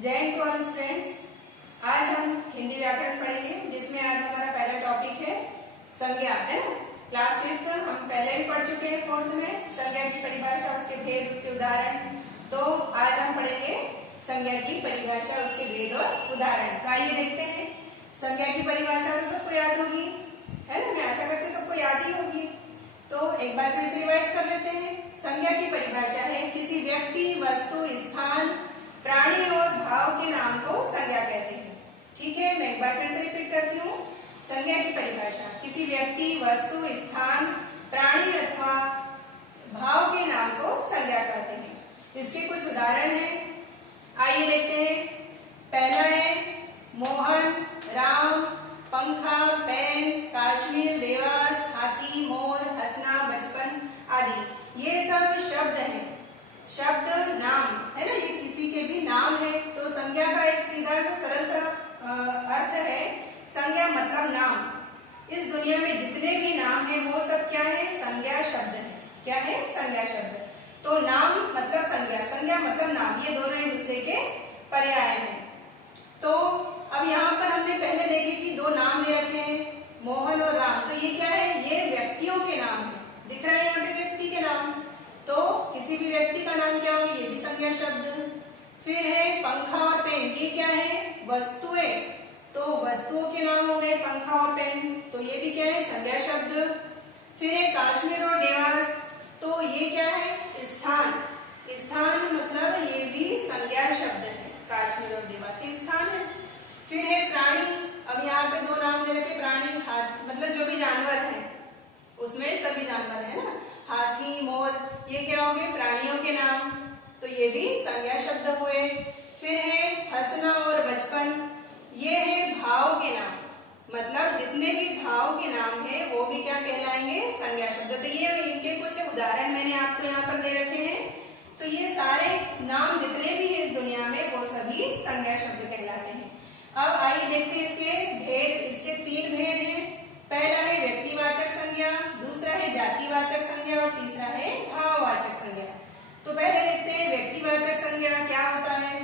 जय Hind to all students. आज हम हिंदी व्याकरण पढ़ेंगे, जिसमें आज हमारा पहला टॉपिक है संज्ञा, है ना। क्लास 5 हम पहले भी पढ़ चुके हैं, 4th में संज्ञा की परिभाषा, उसके भेद, उसके उदाहरण। तो आज हम पढ़ेंगे संज्ञा की परिभाषा, उसके भेद और उदाहरण। तो आइए देखते हैं। संज्ञा की परिभाषा तो सबको याद होगी, है ना। मैं आशा करती हूँ सबको याद ही होगी। तो एक बार फिर से रिवाइज कर लेते हैं। संज्ञा की परिभाषा है किसी व्यक्ति, वस्तु, स्थान, प्राणी और भाव के नाम को संज्ञा कहते हैं। ठीक है, मैं एक बार फिर से रिपीट करती हूँ। संज्ञा की परिभाषा किसी व्यक्ति, वस्तु, स्थान, प्राणी अथवा भाव के नाम को संज्ञा कहते हैं। इसके कुछ उदाहरण हैं, आइए देखते हैं। पहला है मोहन, राम, पंखा, पेन, काश्मीर, देवास, हाथी, मोर, हंसना, बचपन आदि। ये सब शब्द हैं, शब्द नाम, है ना। ये किसी के भी नाम है। तो संज्ञा का एक सीधा सा सरल सा अर्थ है, संज्ञा मतलब नाम। इस दुनिया में जितने भी नाम है वो सब क्या है? संज्ञा शब्द है। क्या है? संज्ञा शब्द। तो नाम मतलब संज्ञा, संज्ञा मतलब नाम, ये दोनों एक दूसरे के पर्याय हैं। तो अब यहाँ पर हमने पहले देखे कि दो नाम दे रखे हैं, मोहन और राम। तो ये क्या है? ये व्यक्तियों के नाम है। दिख रहा है यहाँ पे व्यक्ति के नाम। तो किसी भी व्यक्ति का नाम क्या होगा? ये भी संज्ञा शब्द। फिर है पंखा और पेन, ये क्या है? वस्तुएं। तो वस्तुओं के नाम हो गए पंखा और पेन, तो ये भी क्या है? संज्ञा शब्द। फिर है काश्मीर और देवास, तो ये क्या है? स्थान। स्थान मतलब ये भी संज्ञा शब्द है। काश्मीर और देवास ये स्थान है। फिर है प्राणी। अब यहाँ पे दो नाम दे रखे, प्राणी, हाथ, मतलब जो भी जानवर है उसमें सभी जानवर है ना, हाथी, मोर, ये क्या हो गए? प्राणियों के नाम। तो ये भी संज्ञा शब्द हुए। फिर है हंसना और बचपन, ये है भाव के नाम। मतलब जितने भी भाव के नाम है वो भी क्या कहलाएंगे? संज्ञा शब्द। तो ये इनके कुछ उदाहरण मैंने आपको यहाँ पर दे रखे हैं। तो ये सारे नाम जितने भी है इस दुनिया में वो सभी संज्ञा शब्द कहलाते हैं। अब आइए देखते हैं इसके भेद। इसके 3 भेद हैं। पहला है व्यक्तिवाचक संज्ञा, दूसरा है जातिवाचक संज्ञा और तीसरा है भाववाचक संज्ञा। तो पहले देखते हैं व्यक्तिवाचक संज्ञा क्या होता है।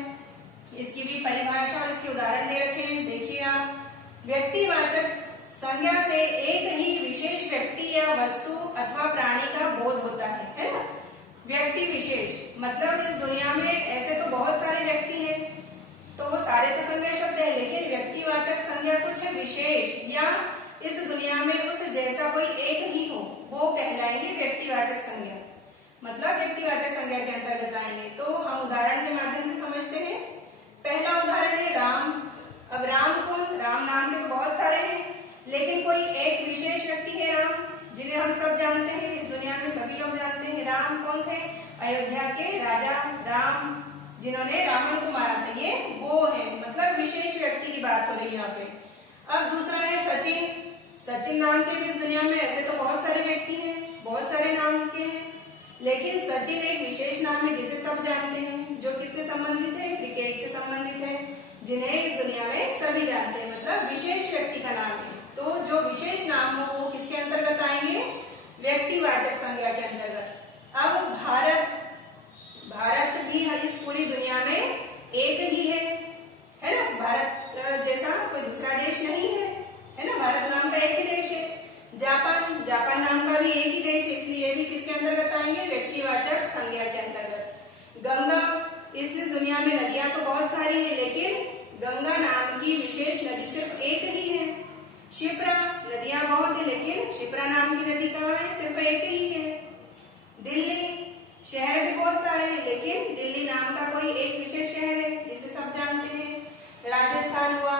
इसकी भी परिभाषा और इसके उदाहरण दे रखे हैं, देखिए आप। व्यक्तिवाचक संज्ञा से एक ही विशेष व्यक्ति या वस्तु अथवा प्राणी का बोध होता है ना। व्यक्ति विशेष मतलब इस दुनिया में ऐसे तो बहुत सारे व्यक्ति हैं, तो वो सारे तो संज्ञा शब्द है, लेकिन व्यक्तिवाचक संज्ञा कुछ विशेष या इस दुनिया में उस जैसा कोई एक ही हो, वो कहलाएंगे व्यक्तिवाचक संज्ञा। मतलब व्यक्तिवाचक संज्ञा के अंतर्गत आएंगे। तो हम उदाहरण के माध्यम से समझते हैं। पहला उदाहरण है राम। अब राम कौन? राम नाम के तो बहुत सारे हैं, लेकिन कोई एक विशेष व्यक्ति है राम, जिन्हें हम सब जानते हैं, इस दुनिया में सभी लोग जानते हैं। राम कौन थे? अयोध्या के राजा राम, जिन्होंने रावण को मारा था, ये वो है। मतलब विशेष व्यक्ति की बात हो रही है यहाँ पे। अब दूसरा है सचिन। सचिन नाम के भी इस दुनिया में ऐसे तो बहुत सारे व्यक्ति हैं, बहुत सारे नाम के हैं, लेकिन सचिन एक विशेष नाम है जिसे सब जानते हैं, जो किससे संबंधित है? क्रिकेट से संबंधित है, जिन्हें इस दुनिया में सभी जानते हैं। मतलब विशेष व्यक्ति का नाम है। तो जो विशेष नाम हो वो किसके अंतर्गत आएंगे? व्यक्तिवाचक संज्ञा के अंतर्गत। अब भारत, भारत भी इस पूरी दुनिया में एक ही है ना। भारत जैसा कोई दूसरा देश नहीं है ना। भारत नाम का एक ही देश है। जापान, जापान नाम का भी एक ही देश है, इसलिए ये भी किसके अंतर्गत आएंगे? व्यक्तिवाचक संज्ञा के अंतर्गत। गंगा, इस दुनिया में नदियां तो बहुत सारी है, लेकिन गंगा नाम की विशेष नदी सिर्फ एक ही है। क्षिप्रा, नदियां बहुत है, लेकिन क्षिप्रा नाम की नदी कहाँ है? सिर्फ एक ही है। दिल्ली, शहर भी बहुत सारे हैं, लेकिन दिल्ली नाम का कोई एक विशेष शहर है जिसे सब जानते हैं। राजस्थान हुआ,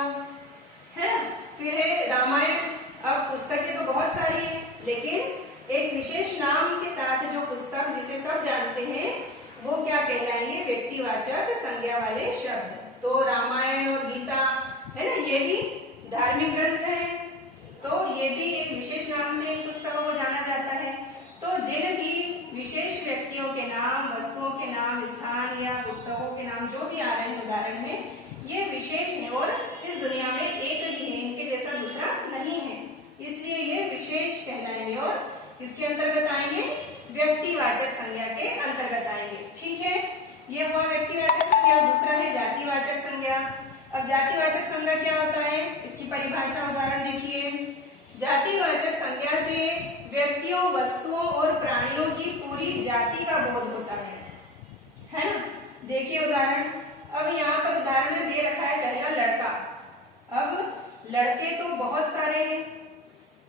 है ना। फिर है रामायण। अब पुस्तकें तो बहुत सारी हैं, लेकिन एक विशेष नाम के साथ जो पुस्तक जिसे सब जानते हैं वो क्या कहलाएंगे? व्यक्तिवाचक संज्ञा वाले शब्द। तो रामायण और गीता, है ना, ये भी धार्मिक ग्रंथ है, तो ये भी एक विशेष नाम से इन पुस्तकों को जाना जाता है। तो जिन भी विशेष व्यक्तियों के नाम, वस्तुओं के नाम, स्थान या पुस्तकों के नाम जो भी आ रहे हैं उदाहरण में, ये विशेष है और इस दुनिया में एक ही है, इनके जैसा दूसरा नहीं है, इसलिए ये विशेष कहलाएंगे और किसके अंतर्गत आएंगे? व्यक्तिवाचक संज्ञा के अंतर्गत आएंगे। ठीक है, ये हुआ व्यक्तिवाचक संज्ञा। दूसरा है जातिवाचक संज्ञा। संज्ञा क्या होता है, इसकी परिभाषा उदाहरण देखिए। जातिवाचक संज्ञा से व्यक्तियों, वस्तुओं और प्राणियों की पूरी जाति का बोध होता है ना। देखिए उदाहरण, अब यहाँ पर उदाहरण में दे रखा है पहला लड़का। अब लड़के तो बहुत सारे हैं,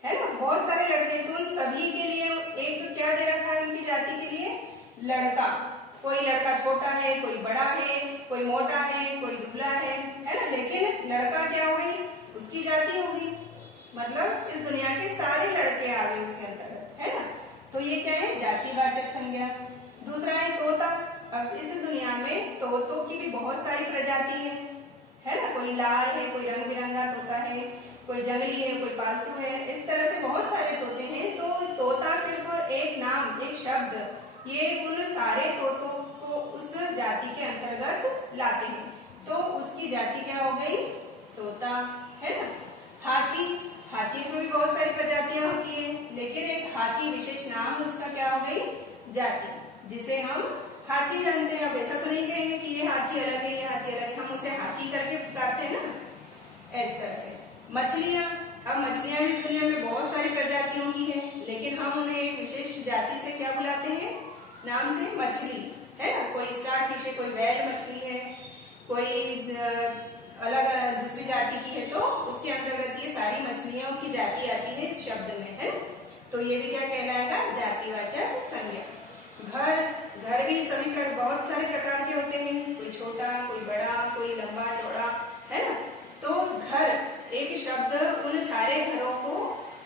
है ना, बहुत सारे लड़के, तो उन सभी के लिए एक क्या दे रखा है उनकी जाति के लिए, लड़का। कोई लड़का छोटा है, कोई बड़ा है, कोई मोटा है, कोई दुबला है ना, लेकिन लड़का क्या हो गई, उसकी जाति होगी, मतलब इस दुनिया के सारे लड़के आ गए उसके अंतर्गत, है ना। तो ये क्या है, जातिवाचक संज्ञा। दूसरा है तोता। अब इस दुनिया में तोतों की भी बहुत सारी प्रजाति है ना, कोई लाल है, कोई रंग बिरंगा तोता है, कोई जंगली है, कोई पालतू है, इस तरह से बहुत सारे तोते हैं। तो तोता सिर्फ एक नाम, एक शब्द, ये उन सारे तोतों को उस जाति के अंतर्गत लाते हैं, तो उसकी जाति क्या हो गई, तोता, है ना। हाथी, हाथी को भी बहुत सारी प्रजातियां होती है, लेकिन एक हाथी विशेष नाम, उसका क्या हो गई, जाति, जिसे हम हाथी जानते हैं। अब ऐसा तो नहीं कहेंगे कि ये हाथी अलग है, ये हाथी अलग है, हम उसे हाथी करके पुकारते हैं ना, इस तरह से। मछलियां, अब मछलियां भी दुनिया में बहुत सारी प्रजातियों की है, लेकिन हम उन्हें एक विशेष जाति से क्या बुलाते हैं, नाम से, मछली, है ना। कोई स्टार फिश है, कोई व्हेल मछली है, कोई अलग अलग दूसरी जाति की है, तो उसके अंतर्गत ये सारी मछलियों की जाति आती है इस शब्द में, है ना। तो ये भी क्या कहलाएगा, जातिवाचक संज्ञा। घर, घर भी सभी बहुत सारे प्रकार के होते हैं, कोई छोटा, कोई बड़ा, कोई लंबा चौड़ा, है ना। तो घर एक शब्द उन सारे घरों को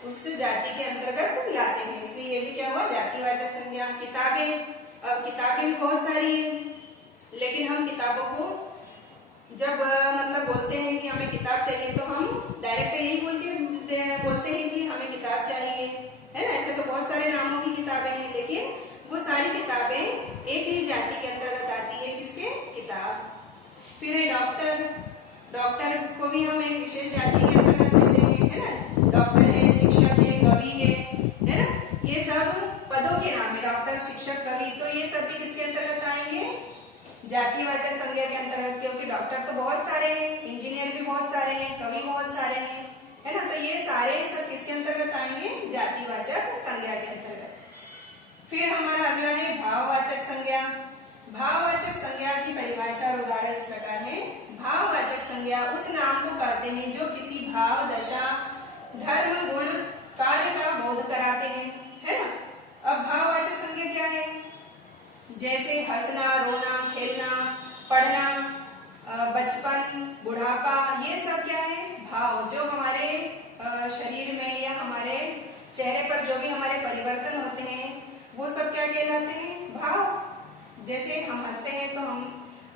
उस जाति के अंतर्गत लाते हैं, इसलिए ये भी क्या हुआ, जातिवाचक संज्ञा। किताबें, अब किताबें भी बहुत सारी हैं, लेकिन हम किताबों को जब मतलब बोलते हैं कि हमें किताब चाहिए, तो हम डायरेक्ट यही बोलते हैं कि हमें किताब चाहिए, है ना। ऐसे तो बहुत सारे नामों की किताबें हैं, लेकिन वो सारी किताबें एक ही जाति के अंतर्गत आती है, किसके, किताब। फिर है डॉक्टर। डॉक्टर को भी हम एक विशेष जाति के अंतर्गत लेते हैं, है ना। डॉक्टर है, शिक्षक है, कवि है ना, ये सब पदों के नाम है, डॉक्टर, शिक्षक, कवि, तो ये सब भी किसके अंतर्गत आएंगे, जातिवाचक संज्ञा के अंतर्गत, क्योंकि डॉक्टर तो बहुत सारे हैं, इंजीनियर भी बहुत सारे हैं, कवि बहुत सारे हैं, है ना। तो ये सारे सब किसके अंतर्गत आएंगे, जातिवाचक संज्ञा के अंतर्गत। फिर हमारा अगला है भाववाचक संज्ञा। भाववाचक संज्ञा की परिभाषा और उदाहरण इस प्रकार है। भाववाचक संज्ञा उस नाम को कहते हैं जो किसी भाव, दशा, धर्म, गुण, कार्य का बोध कराते हैं, है ना। अब भाववाचक संज्ञा क्या है, जैसे हंसना, रोना, खेलना, पढ़ना, बचपन, बुढ़ापा, ये सब क्या है, भाव, जो हमारे शरीर में या हमारे चेहरे पर जो भी हमारे परिवर्तन होते हैं, वो सब क्या कहलाते हैं, भाव। जैसे हम हंसते हैं तो हम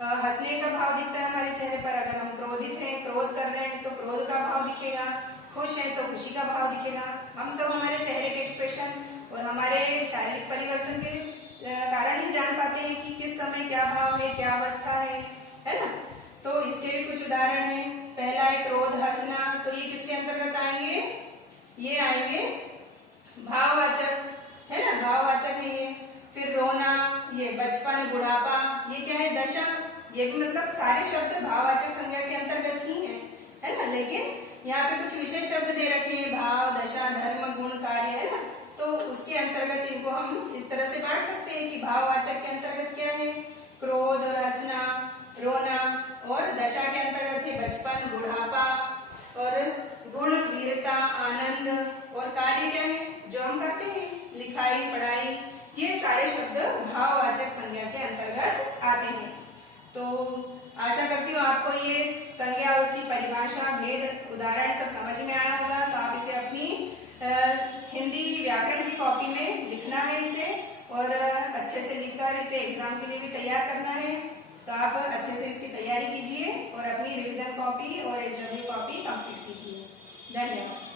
हंसने का भाव दिखता है हमारे चेहरे पर, अगर हम क्रोधित हैं, क्रोध कर रहे हैं, तो क्रोध का भाव दिखेगा, खुश हैं तो खुशी का भाव दिखेगा। हम सब हमारे चेहरे के एक्सप्रेशन और हमारे शारीरिक परिवर्तन के कारण ही जान पाते हैं कि किस समय क्या भाव है, क्या अवस्था है ना। तो इसके भी कुछ उदाहरण हैं। पहला है क्रोध, हंसना, तो ये किसके अंतर्गत आएंगे, ये आएंगे भाववाचक, है ना, भाववाचक है ये। फिर रोना, ये बचपन, बुढ़ापा, ये क्या है, दशा, ये भी मतलब सारे शब्द भाववाचक संज्ञा के अंतर्गत ही है ना, लेकिन यहाँ पे कुछ विशेष शब्द दे रखे हैं, भाव, दशा, धर्म, गुण, कार्य, है ना। तो उसके अंतर्गत इनको हम इस तरह से बांट सकते हैं कि भाववाचक के अंतर्गत क्या है, क्रोध, हंसना, रोना, और दशा के अंतर्गत है बचपन, बुढ़ापा, और गुण, वीरता, आनंद, और कार्य क्या है, जो हम करते हैं, लिखाई, पढ़ाई, ये सारे शब्द भाववाचक संज्ञा के अंतर्गत आते हैं। तो आशा करती हूँ आपको ये संज्ञा, उसकी परिभाषा, भेद, उदाहरण सब समझ में आया होगा। तो आप इसे अपनी हिंदी व्याकरण की कॉपी में लिखना है इसे, और अच्छे से लिखकर इसे एग्जाम के लिए भी तैयार करना है। तो आप अच्छे से इसकी तैयारी कीजिए और अपनी रिवीजन कॉपी और एचडब्ल्यू कॉपी कंप्लीट कीजिए। धन्यवाद।